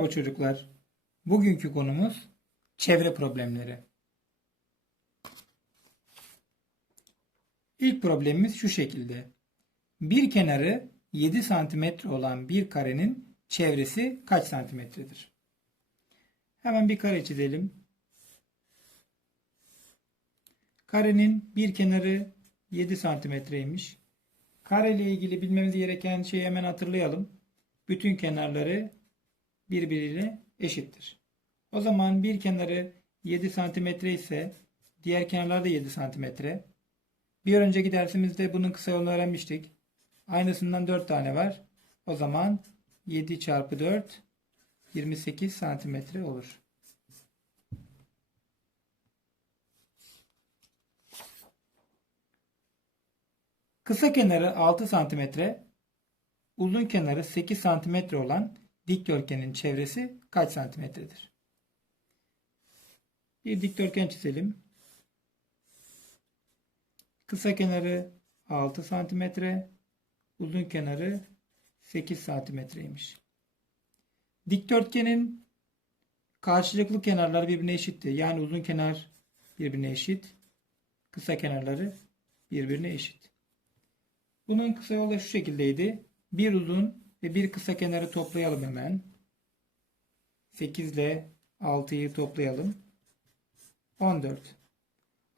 Merhaba çocuklar. Bugünkü konumuz çevre problemleri. İlk problemimiz şu şekilde. Bir kenarı 7 santimetre olan bir karenin çevresi kaç santimetredir? Hemen bir kare çizelim. Karenin bir kenarı 7 santimetreymiş. Kare ile ilgili bilmemiz gereken şeyi hemen hatırlayalım. Bütün kenarları birbiriyle eşittir. O zaman bir kenarı 7 santimetre ise diğer kenarlar da 7 santimetre. Bir önceki dersimizde bunun kısa yolunu öğrenmiştik. Aynısından 4 tane var. O zaman 7 çarpı 4 28 santimetre olur. Kısa kenarı 6 santimetre, uzun kenarı 8 santimetre olan dikdörtgenin çevresi kaç santimetredir? Bir dikdörtgen çizelim. Kısa kenarı 6 santimetre, uzun kenarı 8 santimetreymiş. Dikdörtgenin karşılıklı kenarları birbirine eşitti. Yani uzun kenar birbirine eşit, kısa kenarları birbirine eşit. Bunun kısa yolu şu şekildeydi. Bir uzun ve bir kısa kenarı toplayalım hemen. 8 ile 6'yı toplayalım. 14.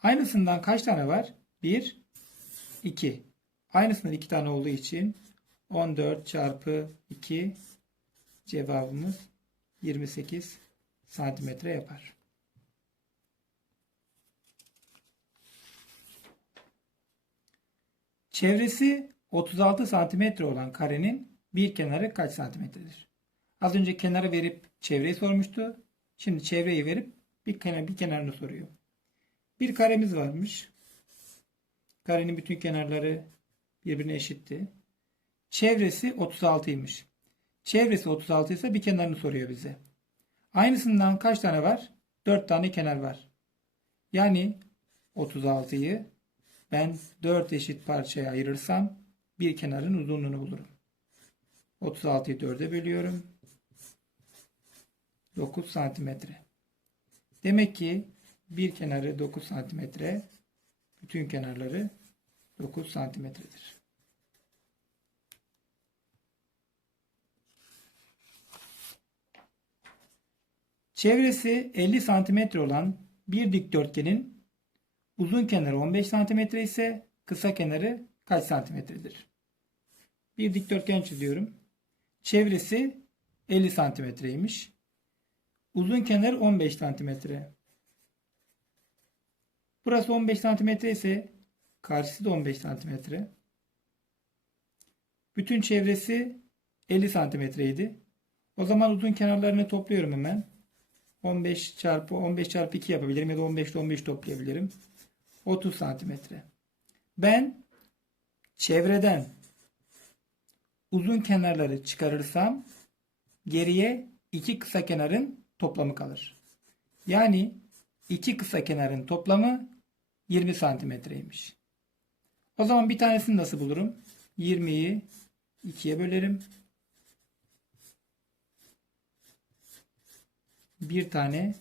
Aynısından kaç tane var? 1, 2. Aynısından 2 tane olduğu için 14 çarpı 2 cevabımız 28 santimetre yapar. Çevresi 36 santimetre olan karenin bir kenarı kaç santimetredir? Az önce kenarı verip çevreyi sormuştu. Şimdi çevreyi verip bir, kenar, bir kenarını soruyor. Bir karemiz varmış. Karenin bütün kenarları birbirine eşitti. Çevresi 36'ymış. Çevresi 36 ise bir kenarını soruyor bize. Aynısından kaç tane var? 4 tane kenar var. Yani 36'yı ben 4 eşit parçaya ayırırsam bir kenarın uzunluğunu bulurum. 36'yı 4'e bölüyorum. 9 santimetre. Demek ki bir kenarı 9 santimetre, bütün kenarları 9 santimetredir. Çevresi 50 santimetre olan bir dikdörtgenin uzun kenarı 15 santimetre ise kısa kenarı kaç santimetredir? Bir dikdörtgen çiziyorum. Çevresi 50 santimetreymiş. Uzun kenar 15 santimetre. Burası 15 santimetre ise karşısı da 15 santimetre. Bütün çevresi 50 santimetreydi. O zaman uzun kenarlarını topluyorum hemen. 15 çarpı 15 çarpı 2 yapabilirim ya da 15 ile 15 toplayabilirim. 30 santimetre. Ben çevreden uzun kenarları çıkarırsam geriye iki kısa kenarın toplamı kalır. Yani iki kısa kenarın toplamı 20 santimetreymiş. O zaman bir tanesini nasıl bulurum? 20'yi 2'ye bölerim. Bir tane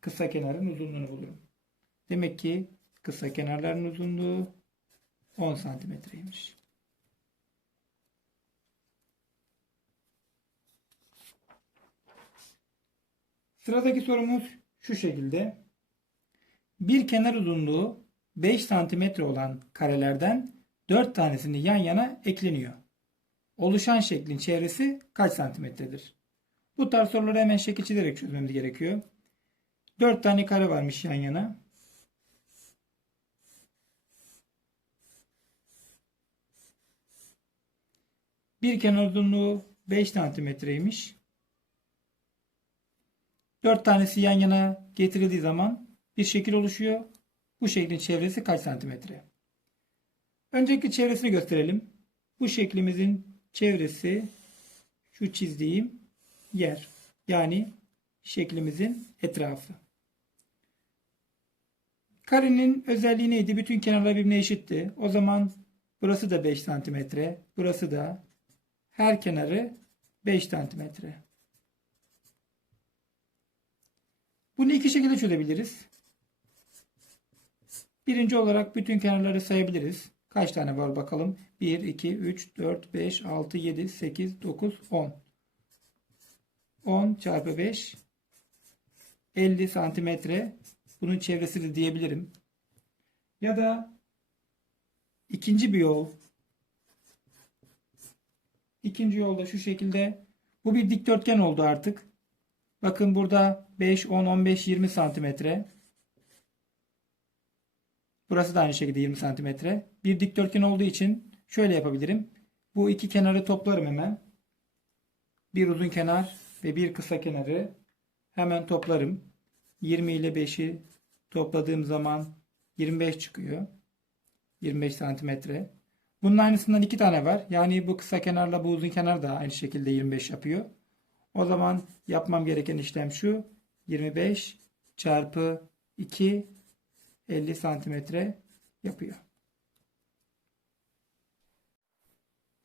kısa kenarın uzunluğunu bulurum. Demek ki kısa kenarların uzunluğu 10 santimetreymiş. Sıradaki sorumuz şu şekilde. Bir kenar uzunluğu 5 santimetre olan karelerden 4 tanesini yan yana ekleniyor. Oluşan şeklin çevresi kaç santimetredir? Bu tarz soruları hemen şekil çizerek çözmemiz gerekiyor. 4 tane kare varmış yan yana. Bir kenar uzunluğu 5 santimetreymiş. 4 tanesi yan yana getirildiği zaman bir şekil oluşuyor. Bu şeklin çevresi kaç santimetre? Önceki çevresini gösterelim. Bu şeklimizin çevresi şu çizdiğim yer. Yani şeklimizin etrafı. Karenin özelliği neydi? Bütün kenarlar birbirine eşitti. O zaman burası da 5 santimetre. Burası da her kenarı 5 santimetre. Bunu iki şekilde çözebiliriz. Birinci olarak bütün kenarları sayabiliriz. Kaç tane var bakalım. 1, 2, 3, 4, 5, 6, 7, 8, 9, 10. 10 çarpı 5 50 santimetre. Bunun çevresi de diyebilirim. Ya da ikinci bir yol. İkinci yolda şu şekilde. Bu bir dikdörtgen oldu artık. Bakın burada 5, 10, 15, 20 santimetre. Burası da aynı şekilde 20 santimetre. Bir dikdörtgen olduğu için şöyle yapabilirim. Bu iki kenarı toplarım hemen. Bir uzun kenar ve bir kısa kenarı hemen toplarım. 20 ile 5'i topladığım zaman 25 çıkıyor. 25 santimetre. Bunun aynısından iki tane var. Yani bu kısa kenarla bu uzun kenar da aynı şekilde 25 yapıyor. O zaman yapmam gereken işlem şu. 25 çarpı 2 50 santimetre yapıyor.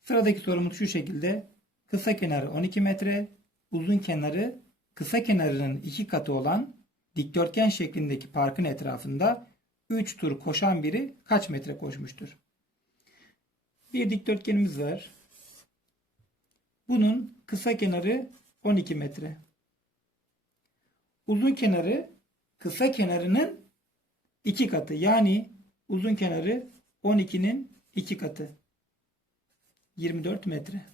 Sıradaki sorumuz şu şekilde. Kısa kenarı 12 metre, uzun kenarı kısa kenarının iki katı olan dikdörtgen şeklindeki parkın etrafında 3 tur koşan biri kaç metre koşmuştur? Bir dikdörtgenimiz var. Bunun kısa kenarı 12 metre. Uzun kenarı kısa kenarının iki katı. Yani uzun kenarı 12'nin iki katı. 24 metre.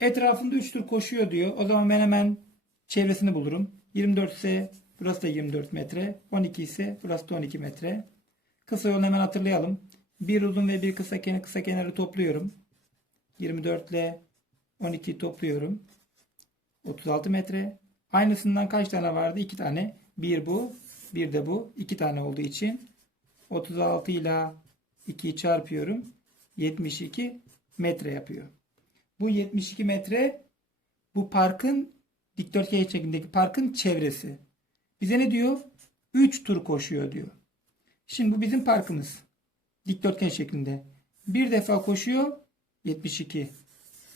Etrafında 3 tur koşuyor diyor. O zaman ben hemen çevresini bulurum. 24 ise burası da 24 metre. 12 ise burası da 12 metre. Kısa yolunu hemen hatırlayalım. Bir uzun ve bir kısa, kenar, kısa kenarı topluyorum. 24 ile 12 topluyorum. 36 metre. Aynısından kaç tane vardı? 2 tane. Bir bu, bir de bu. 2 tane olduğu için 36 ile 2'yi çarpıyorum. 72 metre yapıyor. Bu 72 metre bu parkın dikdörtgen şeklindeki parkın çevresi. Bize ne diyor? 3 tur koşuyor diyor. Şimdi bu bizim parkımız. Dikdörtgen şeklinde. Bir defa koşuyor 72.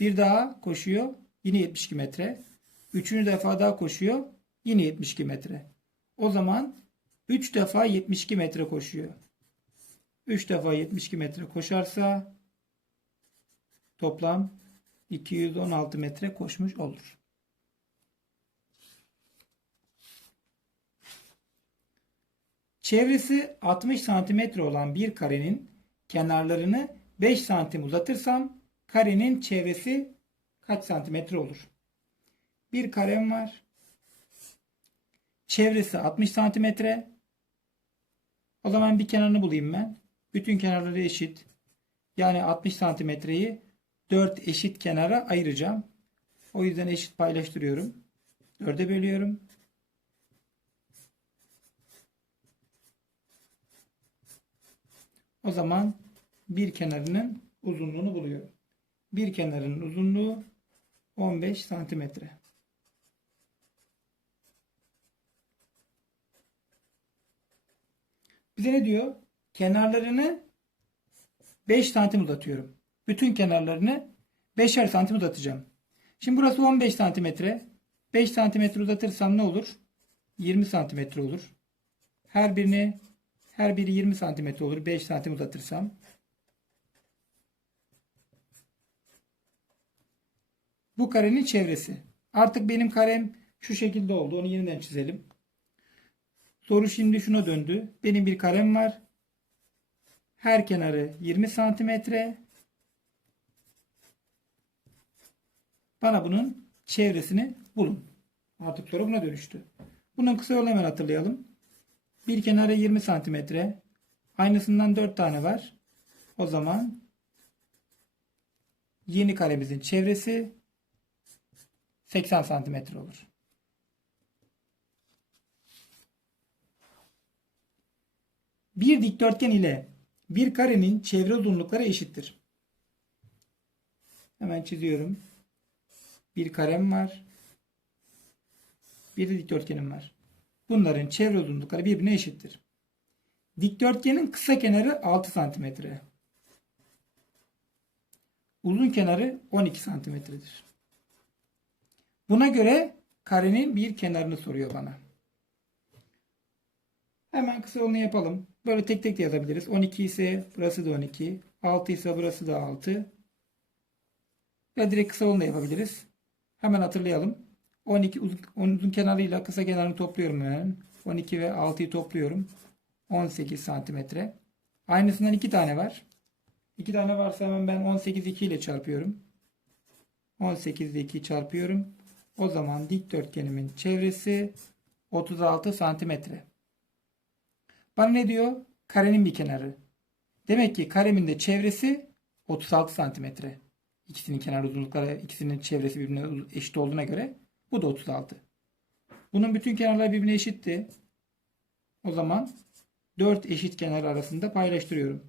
Bir daha koşuyor yine 72 metre. Üçüncü defa daha koşuyor yine 72 metre. O zaman 3 defa 72 metre koşuyor. 3 defa 72 metre koşarsa toplam 216 metre koşmuş olur. Çevresi 60 santimetre olan bir karenin kenarlarını 5 santim uzatırsam karenin çevresi kaç santimetre olur? Bir karem var. Çevresi 60 santimetre. O zaman bir kenarını bulayım ben. Bütün kenarları eşit. Yani 60 santimetreyi 4 eşit kenara ayıracağım. O yüzden eşit paylaştırıyorum. 4'e bölüyorum. O zaman bir kenarının uzunluğunu buluyorum. Bir kenarının uzunluğu 15 santimetre. Bize ne diyor? Kenarlarını 5 santim uzatıyorum. Bütün kenarlarını 5'er santim uzatacağım. Şimdi burası 15 santimetre. 5 santimetre uzatırsam ne olur? 20 santimetre olur. Her birini her biri 20 santimetre olur. 5 santim uzatırsam. Bu karenin çevresi. Artık benim karem şu şekilde oldu. Onu yeniden çizelim. Soru şimdi şuna döndü. Benim bir karem var. Her kenarı 20 santimetre. Bana bunun çevresini bulun. Artık soru buna dönüştü. Bunun kısa yolunu hemen hatırlayalım. Bir kenarı 20 santimetre. Aynısından 4 tane var. O zaman yeni karemizin çevresi 80 santimetre olur. Bir dikdörtgen ile bir karenin çevre uzunlukları eşittir. Hemen çiziyorum. Bir karem var. Bir de dikdörtgenim var. Bunların çevre uzunlukları birbirine eşittir. Dikdörtgenin kısa kenarı 6 santimetre. Uzun kenarı 12 santimetredir. Buna göre karenin bir kenarını soruyor bana. Hemen kısa yolunu yapalım. Böyle tek tek de yazabiliriz. 12 ise burası da 12. 6 ise burası da 6. Ve direkt kısa yolunu da yapabiliriz. Hemen hatırlayalım. 12 uzun, uzun kenarıyla kısa kenarını topluyorum hemen. 12 ve 6'yı topluyorum. 18 santimetre. Aynısından 2 tane var. 2 tane varsa hemen ben 18 2 ile çarpıyorum. 18 ile 2 çarpıyorum. O zaman dikdörtgenimin çevresi 36 santimetre. Bana ne diyor? Karenin bir kenarı. Demek ki karemin de çevresi 36 santimetre. İkisinin kenar uzunlukları, ikisinin çevresi birbirine eşit olduğuna göre bu da 36. Bunun bütün kenarları birbirine eşitti. O zaman 4 eşit kenar arasında paylaştırıyorum.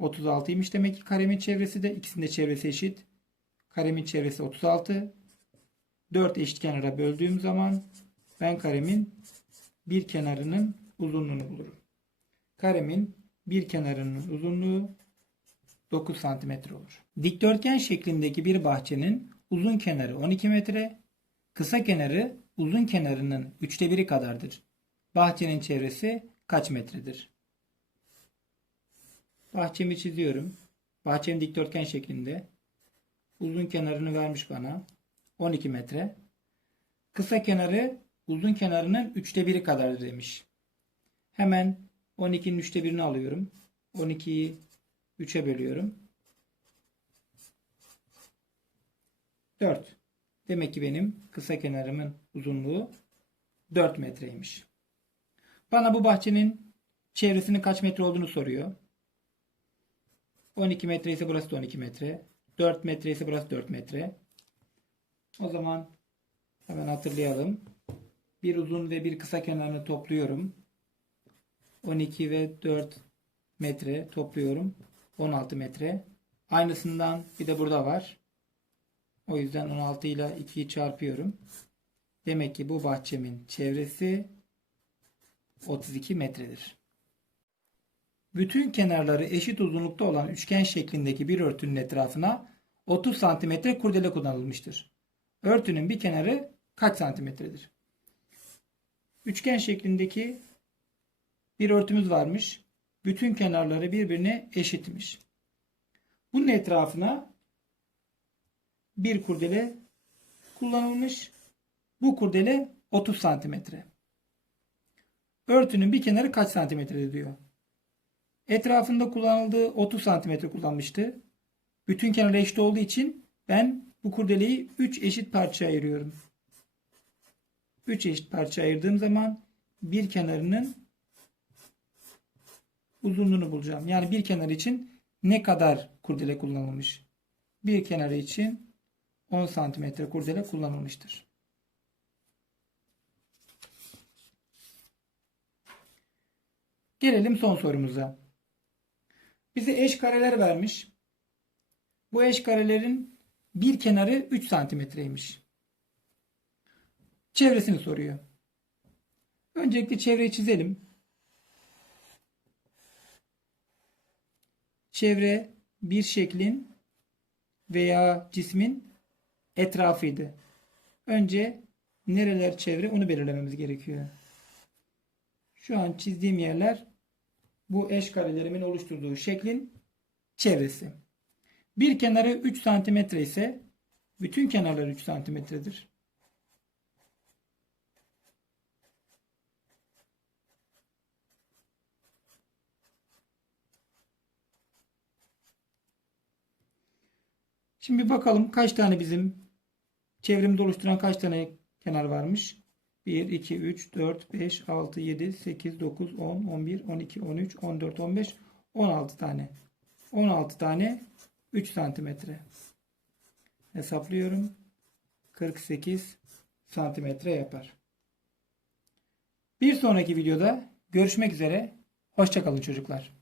36'ymış demek ki karemin çevresi de ikisinin de çevresi eşit. Karemin çevresi 36. 4 eşit kenara böldüğüm zaman ben karemin bir kenarının uzunluğunu bulurum. Karemin bir kenarının uzunluğu 9 santimetre olur. Dikdörtgen şeklindeki bir bahçenin uzun kenarı 12 metre, kısa kenarı uzun kenarının üçte biri kadardır. Bahçenin çevresi kaç metredir? Bahçemi çiziyorum. Bahçem dikdörtgen şeklinde. Uzun kenarını vermiş bana. 12 metre. Kısa kenarı uzun kenarının üçte biri kadardır demiş. Hemen 12'nin üçte birini alıyorum. 12'yi 3'e bölüyorum. 4. Demek ki benim kısa kenarımın uzunluğu 4 metreymiş. Bana bu bahçenin çevresinin kaç metre olduğunu soruyor. 12 metre ise burası da 12 metre. 4 metre ise burası 4 metre. O zaman hemen hatırlayalım. Bir uzun ve bir kısa kenarını topluyorum. 12 ve 4 metre topluyorum. 16 metre. Aynısından bir de burada var. O yüzden 16 ile 2'yi çarpıyorum. Demek ki bu bahçemin çevresi 32 metredir. Bütün kenarları eşit uzunlukta olan üçgen şeklindeki bir örtünün etrafına 30 santimetre kurdele kullanılmıştır. Örtünün bir kenarı kaç santimetredir? Üçgen şeklindeki bir örtümüz varmış. Bütün kenarları birbirine eşitmiş. Bunun etrafına bir kurdele kullanılmış. Bu kurdele 30 santimetre. Örtünün bir kenarı kaç santimetre diyor. Etrafında kullanıldığı 30 santimetre kullanmıştı. Bütün kenarı eşit olduğu için ben bu kurdeleyi 3 eşit parçaya ayırıyorum. 3 eşit parça ayırdığım zaman bir kenarının uzunluğunu bulacağım. Yani bir kenar için ne kadar kurdele kullanılmış? Bir kenarı için 10 santimetre kurdele kullanılmıştır. Gelelim son sorumuza. Bize eş kareler vermiş. Bu eş karelerin bir kenarı 3 santimetreymiş. Çevresini soruyor. Öncelikle çevreyi çizelim. Çevre bir şeklin veya cismin etrafıydı. Önce nereler çevre onu belirlememiz gerekiyor. Şu an çizdiğim yerler bu eş karelerimin oluşturduğu şeklin çevresi. Bir kenarı 3 cm ise bütün kenarlar 3 santimetredir. Şimdi bakalım kaç tane bizim çevremizde oluşturan kaç tane kenar varmış. 1, 2, 3, 4, 5, 6, 7, 8, 9, 10, 11, 12, 13, 14, 15, 16 tane. 16 tane 3 santimetre. Hesaplıyorum. 48 santimetre yapar. Bir sonraki videoda görüşmek üzere. Hoşçakalın çocuklar.